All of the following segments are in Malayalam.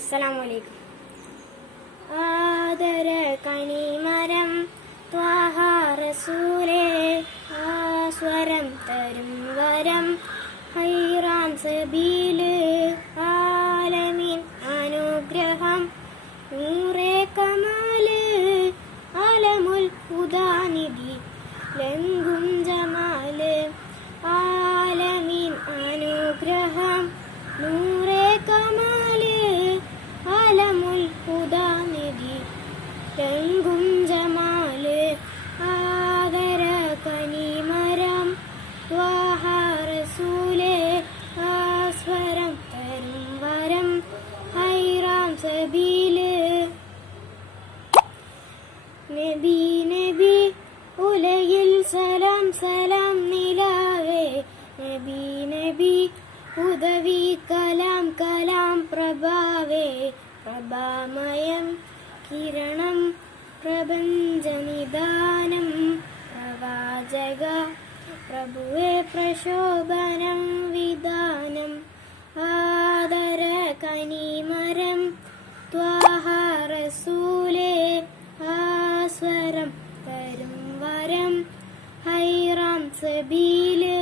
അസ്സലാമലൈക്കും. ആദര കനിമരം ത്വാഹ റസൂലേ, ആസ്വരം തരും വരം ഹൈറാൻ സബീല്, ആലമീൻ അനുഗ്രഹം നൂറേ കമാല്, അലമുൽ ഹുദാനിധി ലംഘും ജമാല്, ആലമീൻ അനുഗ്രഹം നൂറേ കമാല്, അലമുൽ ഹുദാനിധി ലംഘും ജമാല്, ആദര കനിമരം ത്വാഹ റസൂലേ, ആസ്വരം തരും വരം ഹൈറാൻ സബീല്. നബി നബി ഉലയിൽ സലാം സലാം നിലാവേ, നബി നബി ഉദവി കലാം കലാം പ്രഭാവേ, പ്രഭാമയം കിരണം പ്രപഞ്ചനിദാനം, പ്രവാചക പ്രഭുവേ പ്രശോഭനം വിധാനം, ആദര കനിമരം ത്വാഹ റസൂലേ, ആസ്വരം തരും വരം ഹൈറാം സബീല്,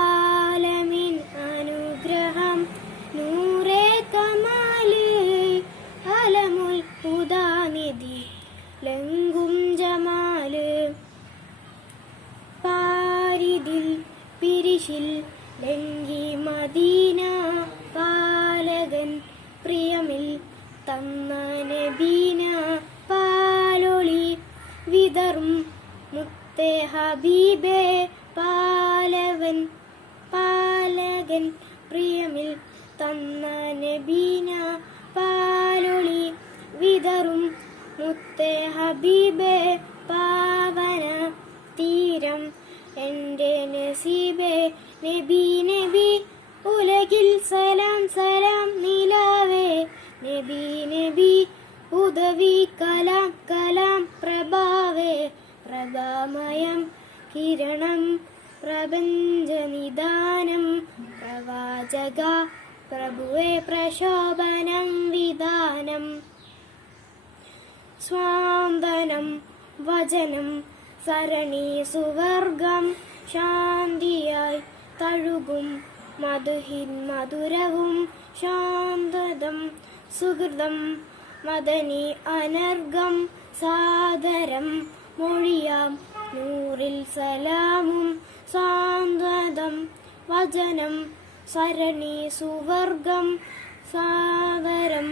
ആലമീൻ അനുഗ്രഹം നൂറേ കമാല്, അലമുൽ ഹുദാനിധി ലംഘും ജമാല്. പാരിതിൽ പിരിശിൽ ലംഘി മദീന, പാലകൻ പ്രിയമിൽ തന്ന നബീന, പാലൊളി വിതറും മുത്തേ ഹബീബേ, പാലകൻ പ്രിയമിൽ തന്ന നബീന, പാലൊളി വിതറും മുത്തേ ഹബീബേ, പാവന തീരം എൻ്റെ നസീബേ, നബി നബി ഉലകിൽ സലാം സലാം നിലാവേ, നബി നബി ഉദവി കലാം കലാം പ്രഭാവേ, പ്രഭാമയം കിരണം പ്രപഞ്ചനിദാനം, പ്രവാചക പ്രഭുവേ പ്രശോഭനം വിധാനം, സ്വാന്തനം വചനം സരണി സുവർഗം, ശാന്തിയായി തഴുകും മധുഹിൻ മധുരവും, ശാന്തതം സുഹൃതം മദനി അനർഗം, സാദരം മൊഴിയാം നൂറിൽ സലാമും, സാന്ത്വതം വചനം സരണി സുവർഗം, സാദരം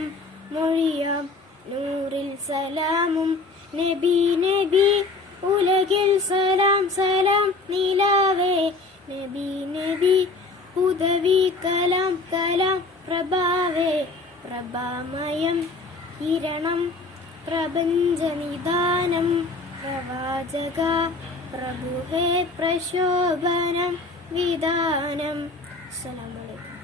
മൊഴിയാം നൂറിൽ സലാമും, നബി നബി ഉലകിൽ സലാം സലാം നിലാവേ, നബി നബി ഉദവി കലാം കലാം പ്രഭാവേ, പ്രഭാമയം കിരണം പ്രപഞ്ചനിദാനം, പ്രവാചക പ്രഭുവേ പ്രശോഭനം വിധാനം. അസ്സലാമു അലൈക്കും.